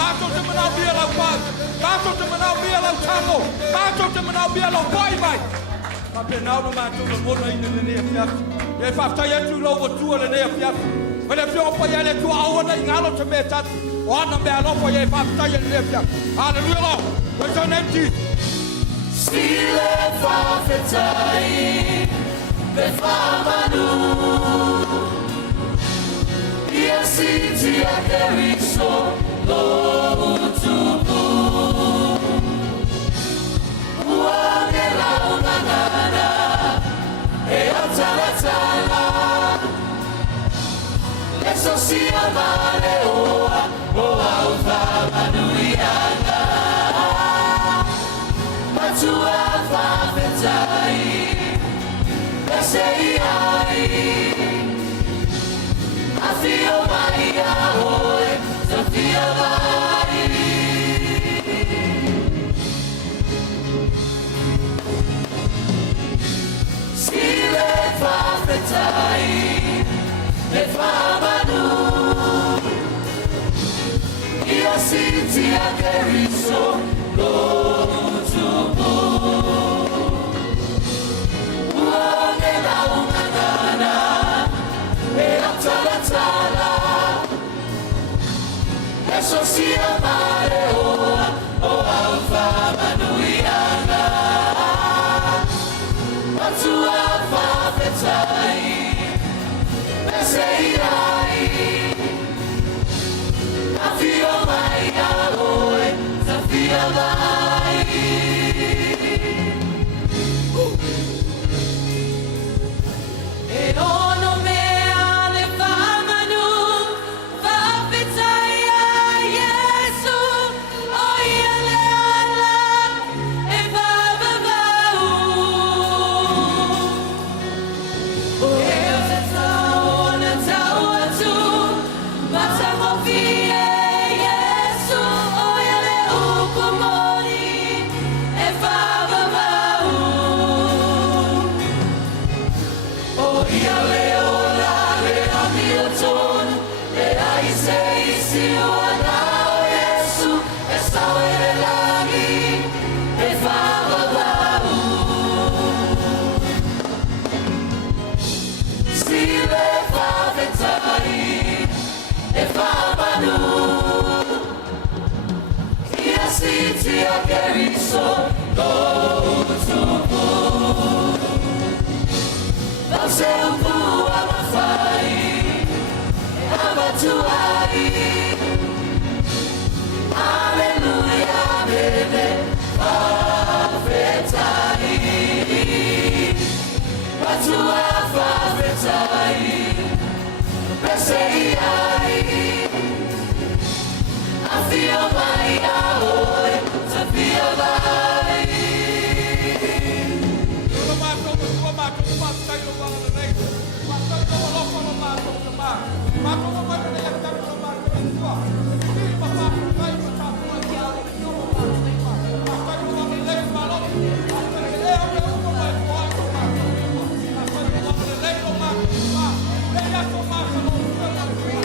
Mato te manau bia lau pau. Mato te manau bia lau tango. Mato te manau bia lau pai mai. Ma pe nau no mato no mona ina ne fiaf. E whaftai atu lau o tua le ne fiaf. Ma le fio pa ia le tua awana i ngalo te me tatu. O ana me alofa ia whaftai le ne fiaf. Hallelujah Lord. What's your name Jesus? Stile whawhetai me whamanu Ia siti a keriso lo utupu Uane launangana e atalatala Leso sia mare oa oa whamanu ianga Tua whawhetai Pesei ai A whio mai a hoe Te whio vai Skile whawhetai Me whamanu Ia siti a keriso Lo tupu Uone launangana E atalatala Eso sia mare oa Oa whamanuianga Matua whawhetai Pesei ai A whio mai a hoe Te whio vai E ono mea le whamanu Whawhetai a Iesu O ia le ala e whawawau O ea te tau ona tau atu Matamofi e Iesu O ia le ukumori e whawawau O ia leo la le ami o tonu Le ai se isi o ana o Yesu E sao e le langi e whawawau Stile whawhetai e whamanu Ia siti a keriso lo utupu Não sei o pua mawhai E amatuai Aleluia mene whawhetai Matua whawhetai Pesei ai A whio mai a hoe Te whio vai Tua mato whaftai no wanga le nei. Whaftai no alofa no mato te mā. Mato o mai le ia taru no mato te tua. Ni ma whaftai ma tāpua ki ale ki o mato te mā. Whaftai no wanga le nei ma lofi. Whaftai le lea me uma mai kua no mato te mā. Whaftai no wanga le nei no mato te mā. Le ia to mato no ua na te mā.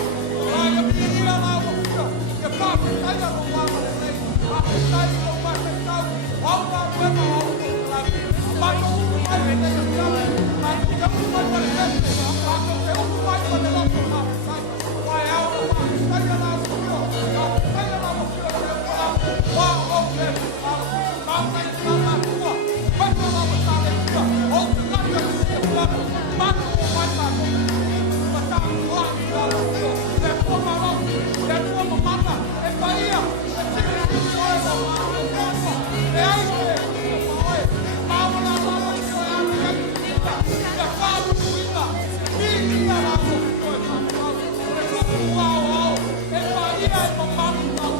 Rai a mi ira la o kua. Ke whaftai no wanga le nei. Whaftai no mato tau. Au na wema au te lafi. Mato uku mai le nei o kiawe. Mato kapu mai le nei. Mato te uku mai le nei o whaftai. Wai au na whaftai na o kua. Whaftai na o kua le ua. Wā o ke. Whaftai na o kua. Mato na o tāle kua. O te nata ki se kua. Mato o mai mato. Mata kua ki la o kua. Le kua marau. Le kua mamata. E paia. E tiri ki koe o maa. E ai ke. Mawana mawa ki o ea me kai ki ita. E whamu kuita. Ki ita la o koe mamau. E kuku wao ao. E paia e mamanu mau.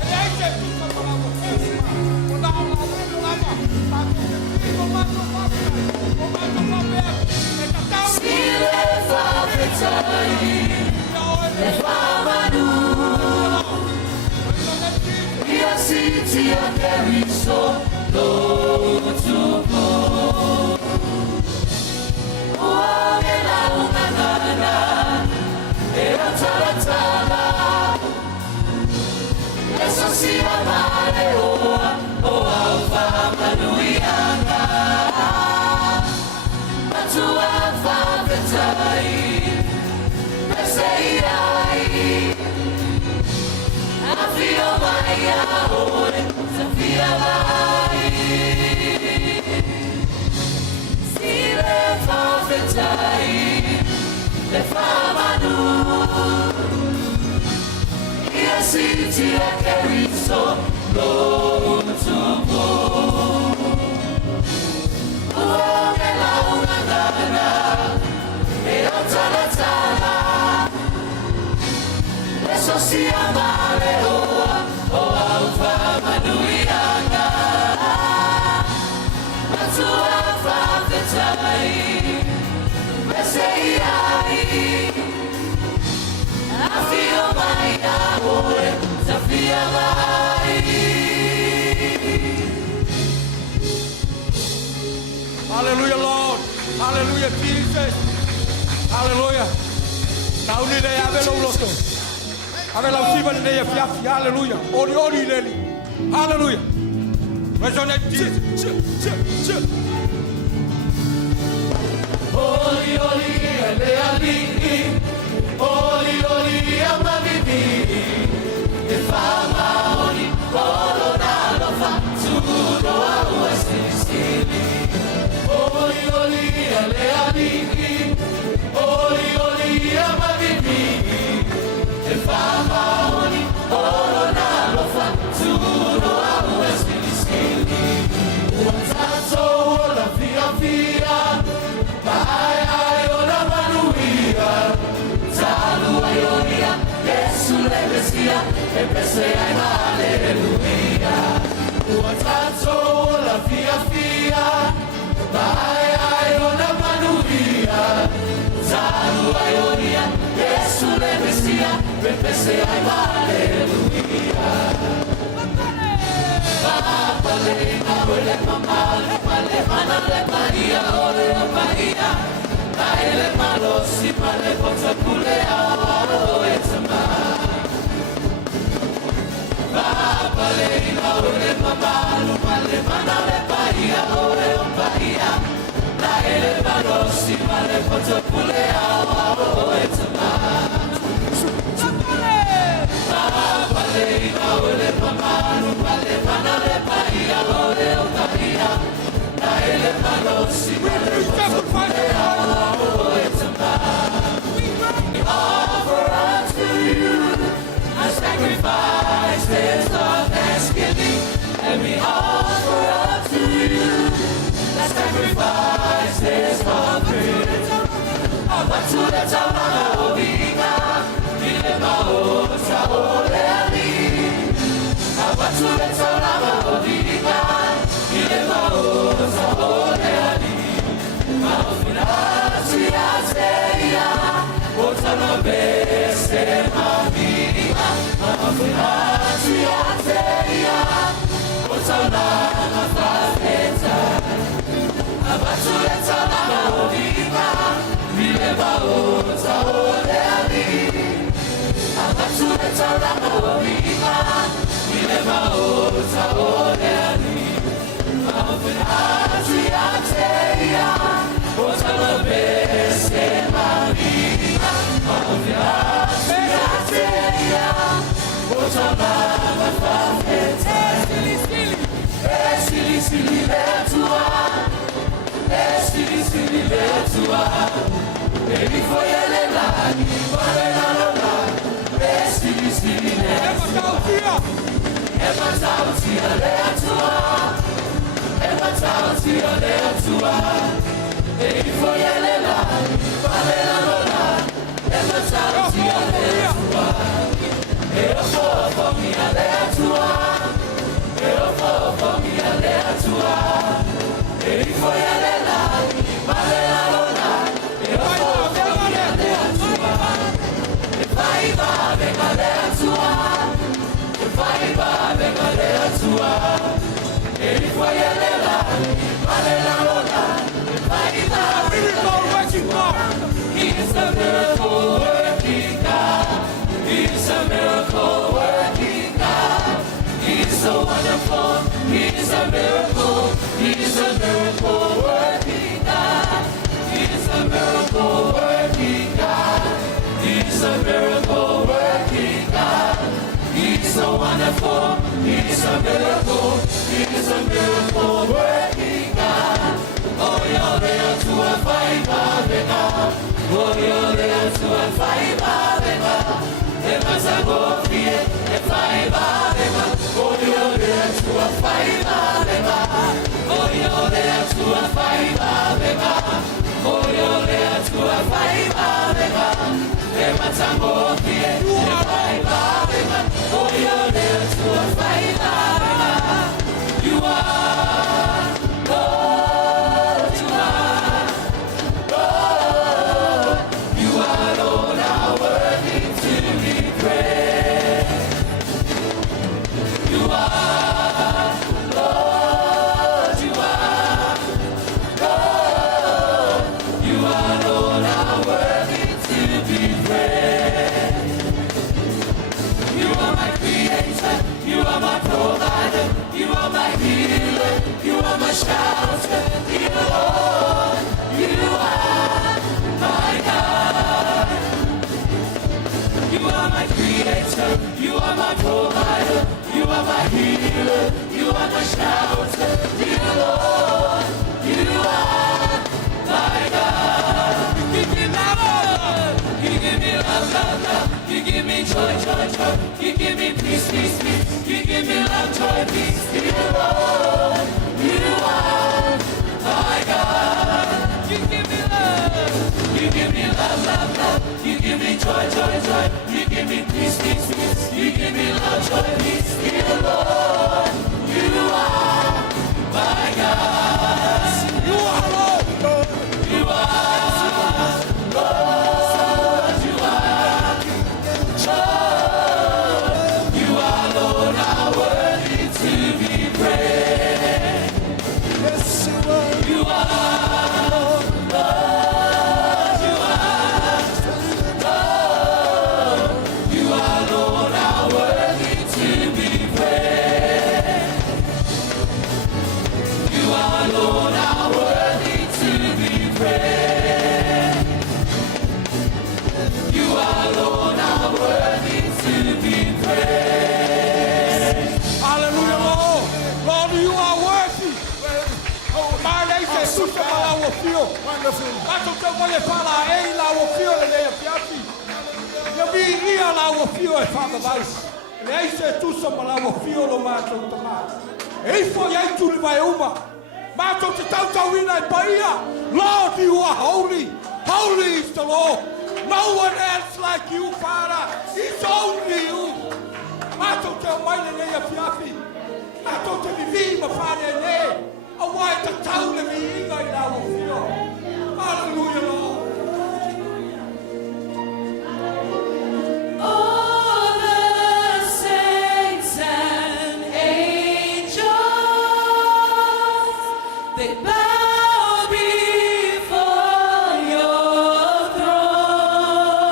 E ai ke pita marau o kēsima. O nao na o kēnu lama. Tātu ke pito mato wapea. O mato wapea. E ka tau. Stile whawhetai me whamanu Ia siti a keriso lo utupu Uane launangana e atalatala Leoa, o Alfa Manuianga. Matua Favetai, Peseiai, Afio Maia, Ore, Safia Vai, Sile Favetai, Le Famanu, Ia Siti Akeriso, Lo Tumbo. Eso si amare Leoa, o Alfa Manuianga. Matua Favetai, Peseiai, Afio Maia, Ore, Safia Vai. Hallelujah, Lord. Hallelujah, Jesus. Hallelujah. Tauni de avelo loto. Avela usiba de fiafi. Hallelujah. Ori ori leli. Hallelujah. Resonate Jesus. Oli oli ele aliki, oli oli amabibi, e fama oli olo na lofa tudo ao esquisili. Oli oli ele aliki, oli oli amabibi, e fama oli olo na lofa tudo ao esquisili. Uanzazo la via via. Ai, ora manuia, salu aioria, Yesu le Messia, e pesea in alleluia. Uazzazo la via via, ai, ora manuia, salu aioria, Yesu le Messia, e pesea in alleluia. Papalena, ole mamale, male manale Maria, ole Maria, kaele malosi, male bota kulea, ole tama. Papalena, ole mamale, male manale Maria, ole Maria, kaele malosi, male bota kulea, ole tama. Papalena, ole mamale, male manale Maria, ole Maria, kaele malosi, male bota kulea, ole tama. We offer unto you a sacrifice of thanksgiving, and we offer unto you a sacrifice of praise. Abatuleta maoviga, ile maota oleani. Abatuleta maoviga, ile maota oleani. Maofinasi ateia, otana bese mamia. Maofinasi ateia, otana mafafeta. Abatuleta maoviga, ile maota oleani. Abatuleta maoviga, ile maota oleani. Maofinasi ateia, otana bese mamia. Maofinasi ateia, otana mafafeta. Esili letua, esili letua. Ele foi elelani, parelalola. Esili letua. Ematautia letua, ematautia letua. Ele foi elelani, parelalola. Ematautia letua. Eu vou minha letua. Eu vou minha letua. Ele foi elelani, parelalola. Eu vou minha letua. Vai, vem a letua. Vai, vem a letua. Ele foi elelani, parelalola. Vai, vem a letua. He's a miracle working God. He's a miracle working God. He's so wonderful. He's a miracle. He's a miracle working God. He's a miracle working God. He's a miracle working God. He's so wonderful. He's a miracle. He's a miracle working God. Oh, you're there to a fight, Babylon. Oh, you're there to a fight, Babylon. If I say go fear, if I Babylon. Oh, you're there to a fight, Babylon. Oh, you're there to a fight, Babylon. Oh, you're there to a fight, Babylon. If I say go fear, if I Babylon. Oh, you're there to a fight, Babylon. You are Lord, you are Lord. You are Lord, are worthy to be praised. You are Lord, you are Lord. You are Lord, are worthy to be praised. You are my creator, you are my provider, you are my healer, you are my shelter, dear Lord, you are my God. You are my creator, you are my provider, you are my healer, you are my shelter, dear Lord, you are my God. You give me love, you give me love, you give me joy, you give me peace, you give me love, joy, peace, dear Lord, you are my God. You give me love, you give me love, you give me joy, you give me peace, you give me love, joy, peace, dear Lord, you are my God. You are Lord. You are Lord, you are Lord, you are Lord, are worthy to be praised. Yes, you are. You are Lord, you are Lord, you are Lord, are worthy to be praised. You are Lord, are worthy to be praised. You are Lord, are worthy to be praised. Hallelujah, Lord. Lord, you are worthy. My name is Susa Malawafio. Watoto moye pala ei la wafio le ya fiafi. Ya bi ia la wafio e Father Vice. Le se tusa Malawafio lo mato tama. Ei fo ya tu le vai uma. Mato te tau wina e paia. Lord, you are holy. Holy is the Lord. No one else like you, Father. It's only you. Mato te mai le ya fiafi. Mato te vivi ma Father ne. Awai te tau le vi inga I la wafio. Hallelujah, Lord. All the saints and angels, they bow before your throne.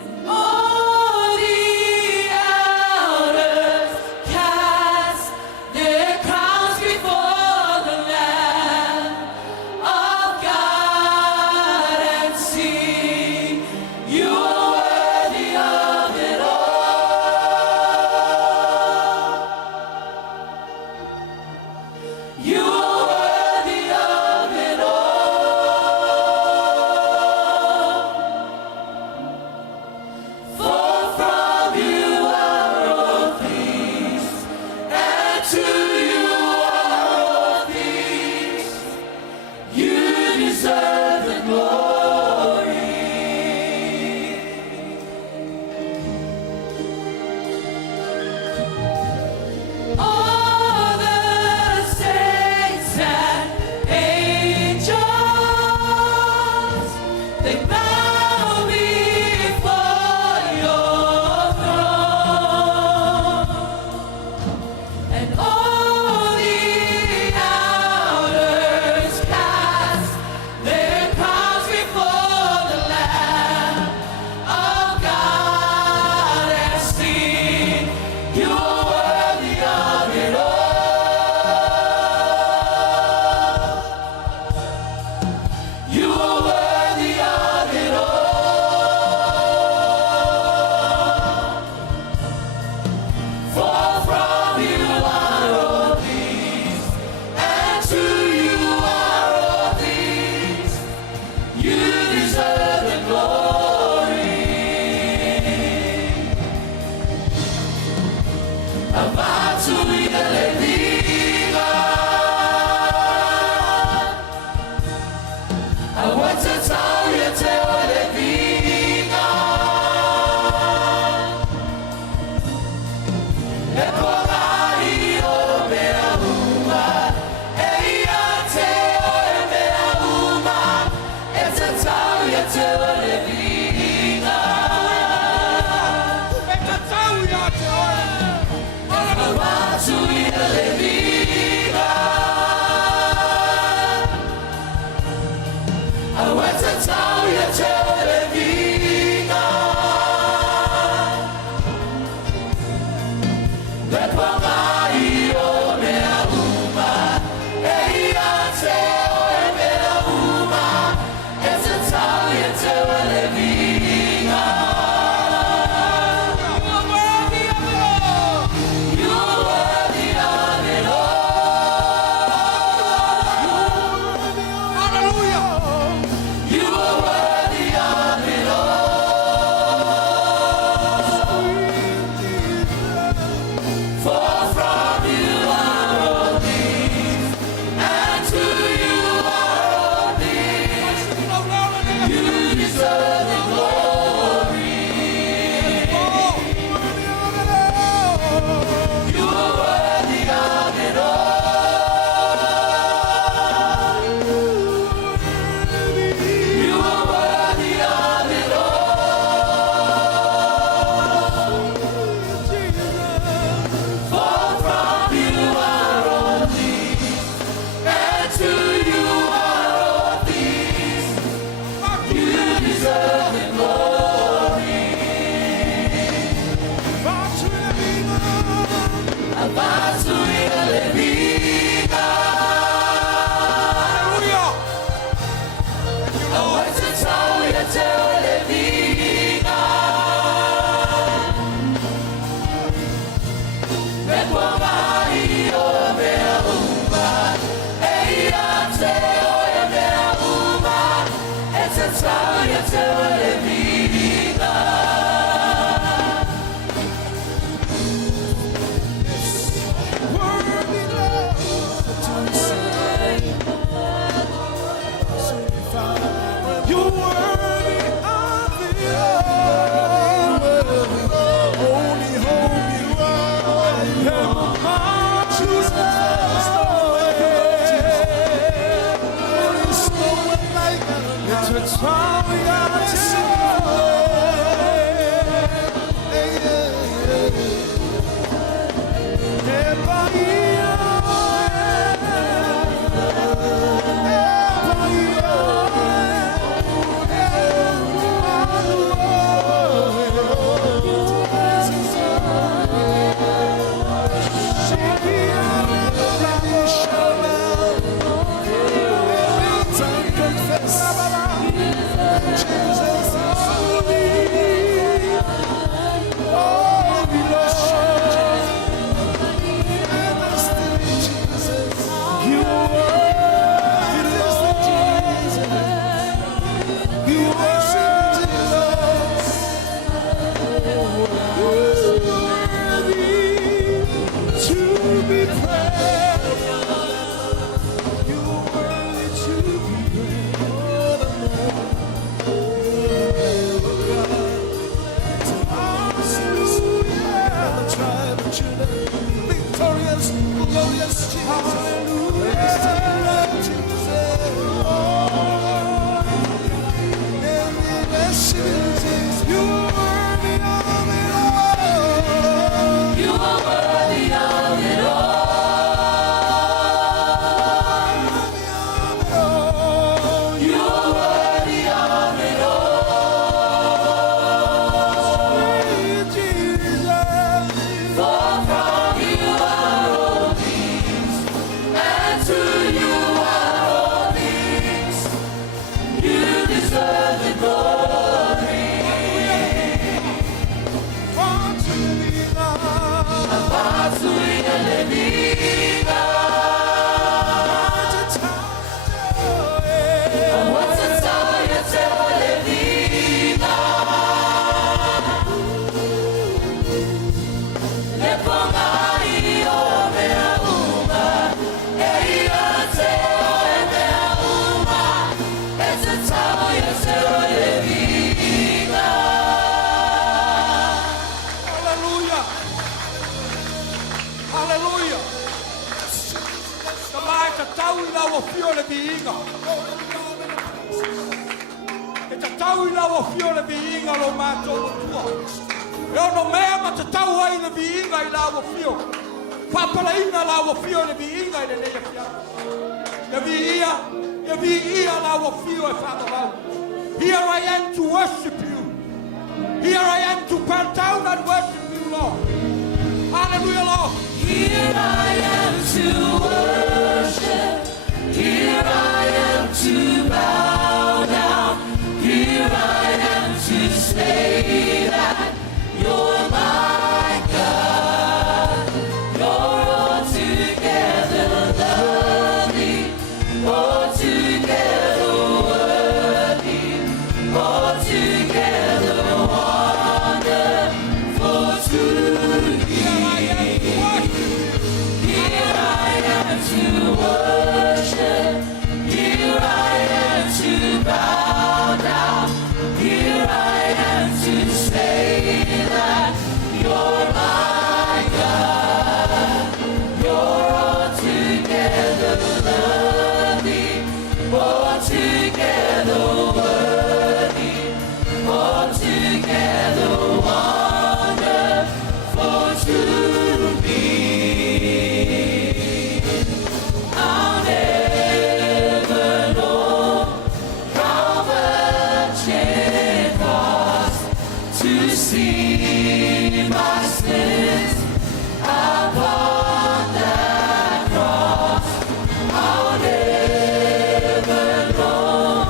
And all the elders cast their crowns before the Lamb of God. Hallelujah. Tamai ta tau I lawa fio le biinga. E ta tau I lawa fio le biinga lo mātou tua. E ono mea ma ta tau ai le biinga I lawa fio. Whapalaina lawa fio le biinga I le leia fia. Ia vi ia lawa fio e whakalau. Here I am to worship you. Here I am to bow down and worship you, Lord. Hallelujah, Lord. Here I am to worship. Here I am to bow down. Here I am to say that you're my God. You're altogether lovely, altogether worthy, altogether wonderful to me. Here I am to worship. Here I am to bow down. Here I am to say that you're my God. You're altogether lovely, altogether worthy, altogether wonderful to me. I'll never know how much it costs to see my sins upon that cross. I'll never know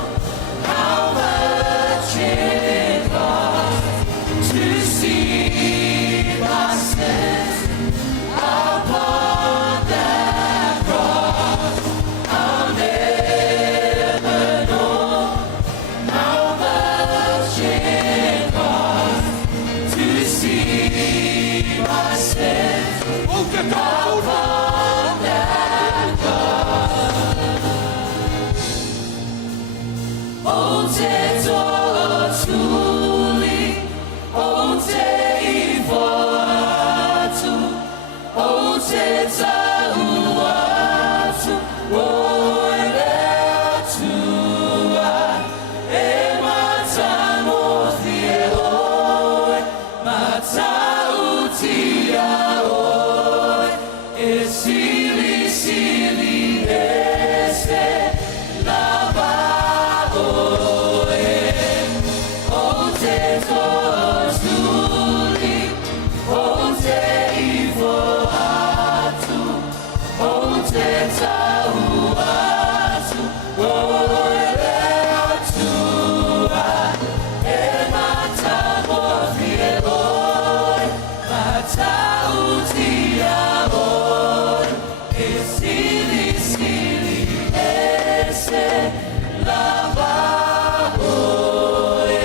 how much it costs to see my sins upon that cross. I'll never know how much it costs to see my sins Oh, get down. upon that cross. Oh, Teto Tuli, oh, Teivatu, oh, Teta Uatu, oh, Eletua, e Matano Theoi, Matautia oi, e Sili Sili Este, Lava oi, oh, Teto Tuli, oh, Teivoatu, oh, Teta Uatu, oh, Eletua, e Matano Theoi, Matautia oi, e Sili Sili Este, Lava oi.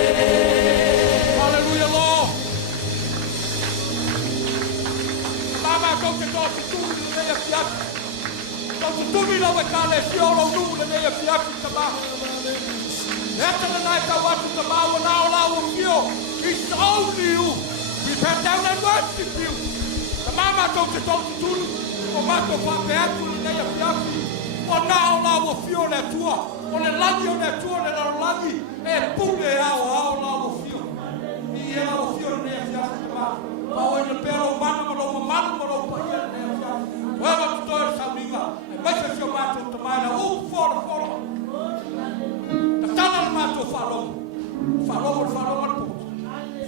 Hallelujah, Lord. Mama, go to God to do the day of Yaki. Go to do the love of God, if you all do the day of Yaki, Tama. After the night I want to Tama, when I allow you, it's only you. We bend down and worship you. The Mama, go to God to do the Mato Papeatu, the day of Yaki. O now allow you that tour. On the lagi on that tour, that are lagi, and pull it out, allow you. He allow you the day of Yaki, Tama. Oh, in the bell, Mama, Whoever to do it, Samiga, and make us your matter to mine. Oh, follow. The tunnel matter follow. Follow.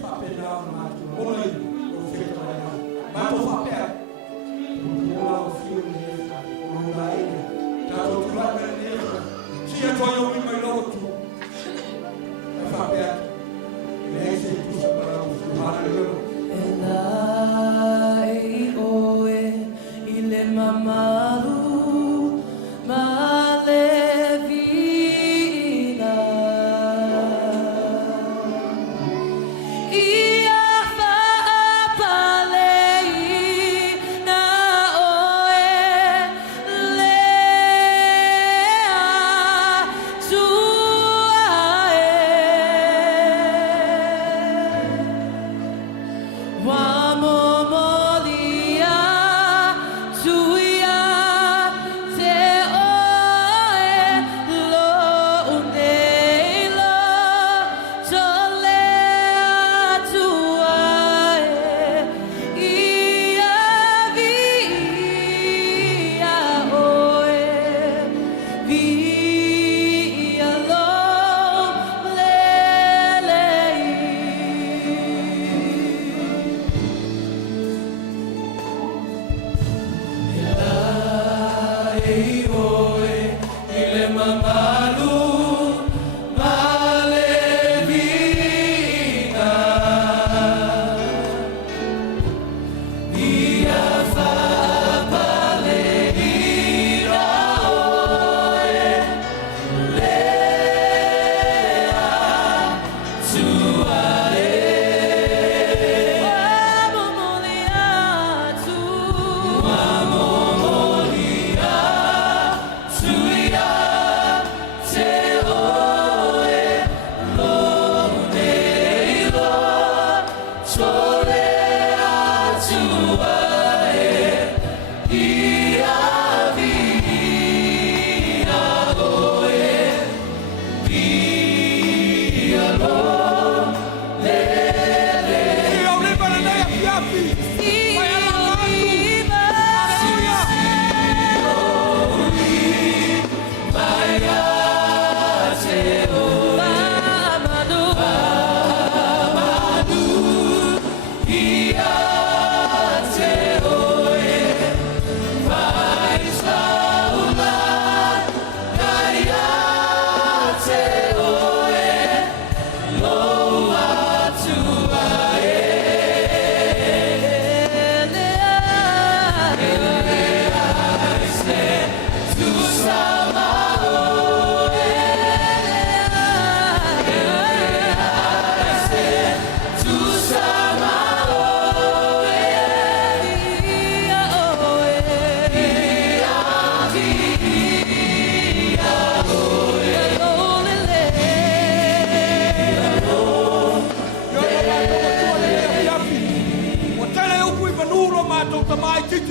Fapena, only matter Fapea. See you for your women, my Lord. Fapea. And I, oh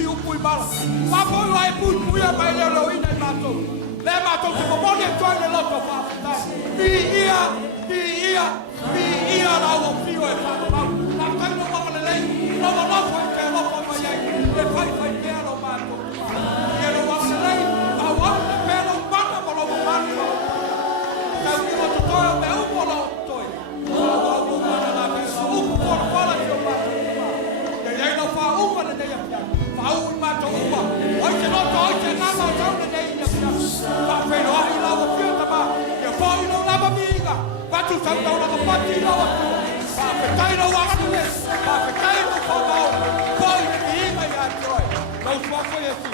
ki upui bala. Papo wa e pui mai le lo ina mato. Le mato te ko moni to le loto fa. Bi ia la o fio e fa. Na kai no ma le lei. No fo ke no fo mai ai. E fai ke lo mato. Ke lo wa le lei. A wa pe lo bana mo lo mato. Ka ki mo to me u mo lo to. O ma na pe so u por fala ke o mato. Ke ai no fa u ma le dei a. Fa u mato u ma. Oi ke no to ke na ma to le dei a. Fa pe no ai la o fio ta ba. Ke fo i no la ba miga. Patu sa ta la ba ti la o. Fa pe tai no wa le. Fa pe tai no fa ba. Foi i mai a troi. No fa foi assim.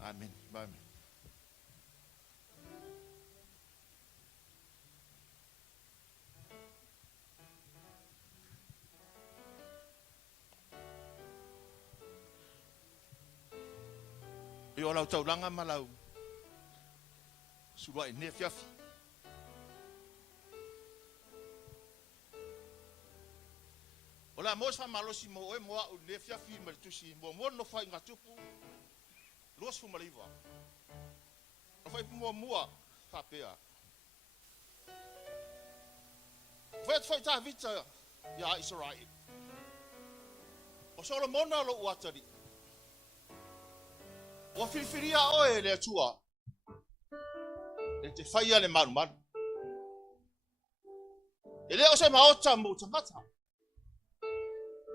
Amen. Amen. Yo lau taulanga malau. Surua ne fiafi. Ola mos fa malosi mo e mo o ne fiafi ma tusi mo no fa ngatupu. Los fu maliva. Foi mua papea. Foi ta vita ya Israel. O Solomon lo watari. O filfiria o ele tua. E te faia le maru. Ele o se maota mo tangata.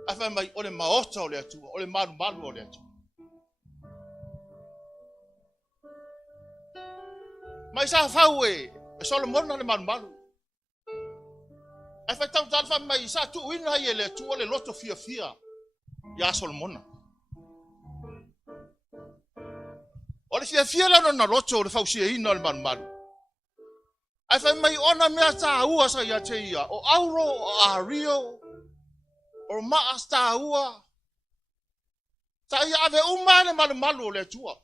Afa mai o le maota o le tua, o le maru o le tua. Mas a faue, Solomon na le maru. Afa tau fa mai sa tu ina ele tua le loto fia. Ya Solomon. O le fia la na loto le fausia ina le maru. Afa mai ona mea ta ua sa ya te ia. O auro o ario. O maa sta ua. Ta ia ave umane malu o le tua.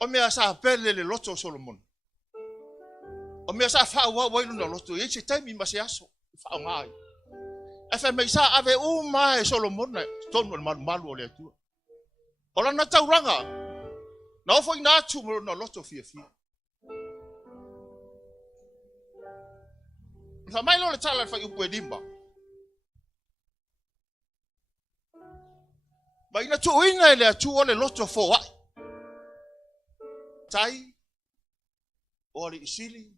O mea sa pele le loto Solomon. O mea sa fa ua wailu na loto. Ye se taimi ma se aso. Fa ngai. Afa mai sa ave umane Solomon na tonu malu o le tua. O la na tauranga. Na o foi na atu mo na loto fia. Fa mai lo le tala fa upu edimba. Ba ina tu ina ele atu o le loto fo wa. Tai o le isili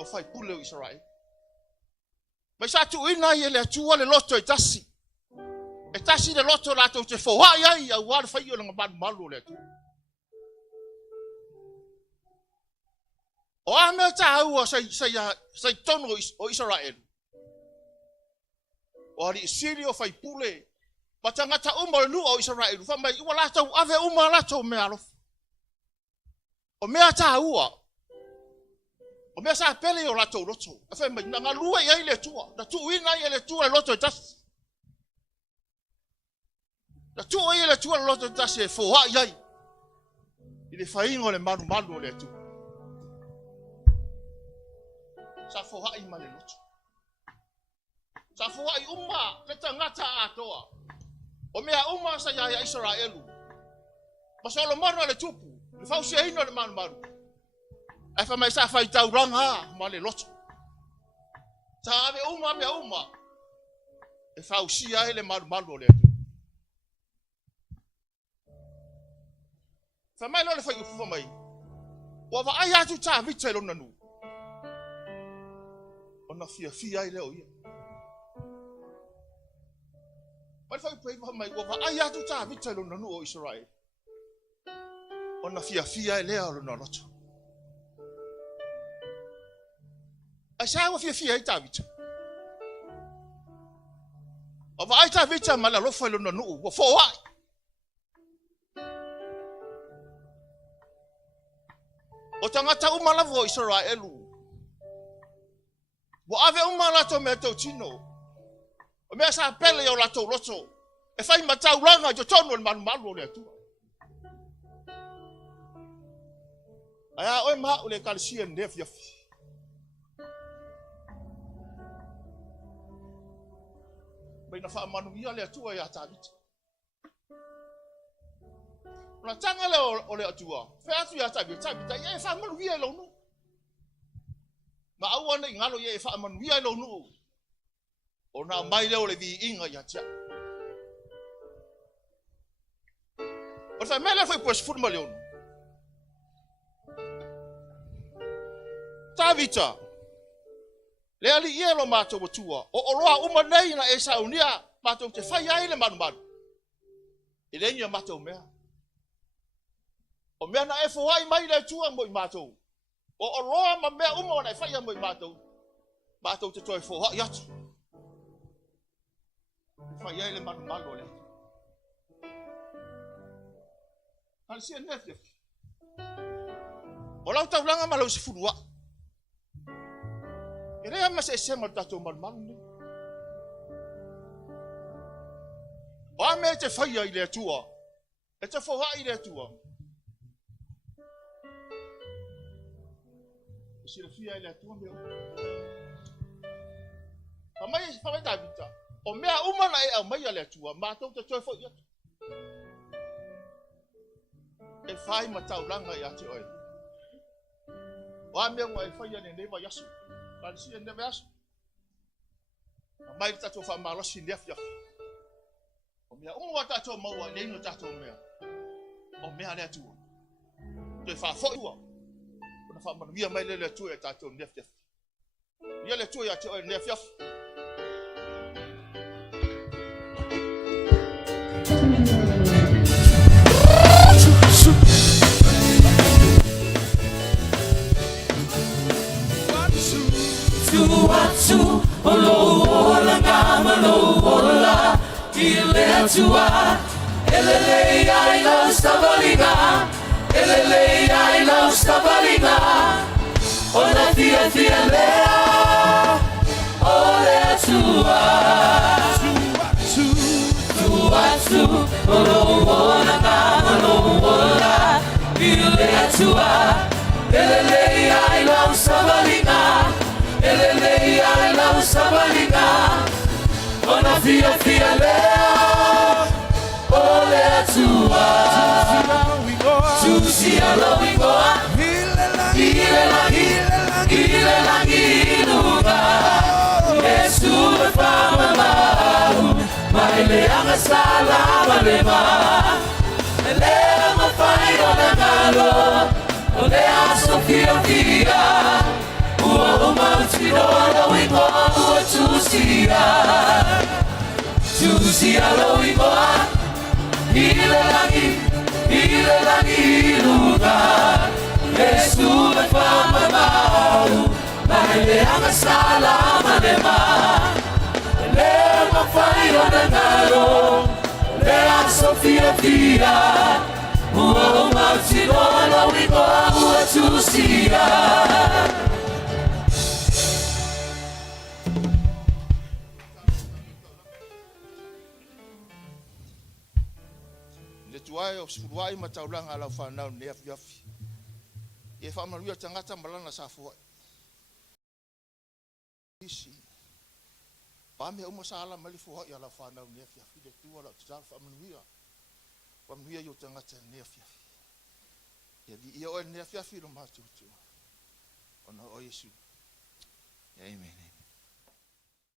o fai pule o Israel. Ba sa tu ina ele atu o le loto e tasi. E tasi le loto la to te fo wa ia wa fa yo nga malu le atu. O ame ta ua sai tono o Israel. O li siri o fai pule. Matanga ta uma lu o Israel. Fa mai ua lata ave uma lata me alof. O mea ta ua. O mea sa pele o lata loto. Fa mai nga lua ia ile tua. Na tu ina ile tua loto tas. La tua ia le tua loto tasi e foha iai. I le whaingo le maru o le atu. Sa foha i male loto. Sa foha i le tangata atoa. O mea sa ia Israelu. Masolo maro le tupu. Le fausi e hino le maru. E wha mai sa whai tauranga male loto. Sa ave mea e fausi ai le maru o le atu. Fa mai lo le fai ufu mai. Wa va ai atu ta vita lo nanu. Ona fia ai leo ia. Mai fai pei mai wa va ai atu ta vita lo nanu o Israel. Ona fia ai leo lo naloto. Asa wa fia ai ta vita. Wa va ai ta vita mala lo fai lo nanu wa fo ai. O tangata umalavu o Israelu. Wa ave umalato me tau tino. O mea sa pele o lato loto. E fai matau ranga jo tono le malu o le atua. Aya oe maa o le kalisia nef yafi. Baina faa manuia le atua ya tabita. Na tanga le o le atua. Fe atu ya tabita. Ia e faa manuia lo nu. Ma au ana ingalo ia e faa manuia lo nu. O na mai leo le vi inga ya tia. O sa mele foi pues furma leonu. Tavita. Le ali ia lo mato watua. O roa uma nei na e saunia mato te fai ai le manu. E lenha mato mea. O mea na e foai mai le tua mo i mato. O roa ma mea uma na e fai mo i mato. Mato te toi foa yatu. Fai ai le manu le. Alisia nefia. O lau tau langa malau si furua. E rea ma se sema tatou manu. O ame te fai ai le tua. E te foa ai le tua. Si le fia ai le tua meo. Famai Davita. O mea umana e au mai ale tua, mātou te toi fo i atu. E whai matau langa i ati oi. O a mea ngā e whai ane newa yasu. Kansi e newa yasu. A mai tatou wha malosi nef yafi. O mea umua tatou maua leino tatou mea. O mea le atua. Toi wha fo ua. O na wha manuia mai le atua e tatou nef yafi. Ia le atua i ati oi nef yafi. Tuatu olo ola ngama lo ola ile atua elele ai lo stavalinga elele ai lo stavalinga ona fia lea ole atua tuatu olo ola ngama lo ola ile atua elele ai lo stavalinga elele ai lau sabalinga ona fia lea ole atua tusia lo ingoa ile langi inuga Yesu e fama mau maile anga salama lema ele ma fai ona ngalo ole aso fia o mautino lo ingo o tusia lo ingo ile langi lugar Yesu me fama mau maile anga salama lema le ma fai ona ngaro le aso fia o mautino lo ingo o tusia o suruai ma taulanga ala whanau ne afi. E whamaruia tangata malana sa fua. Isi. Pame o masala mali fua i ala whanau ne afi. De tua la tsa whamaruia. Whamaruia yo tangata ne afi. Ia di ia o ne afi lo mātutua. Ona o Yesu. Amen.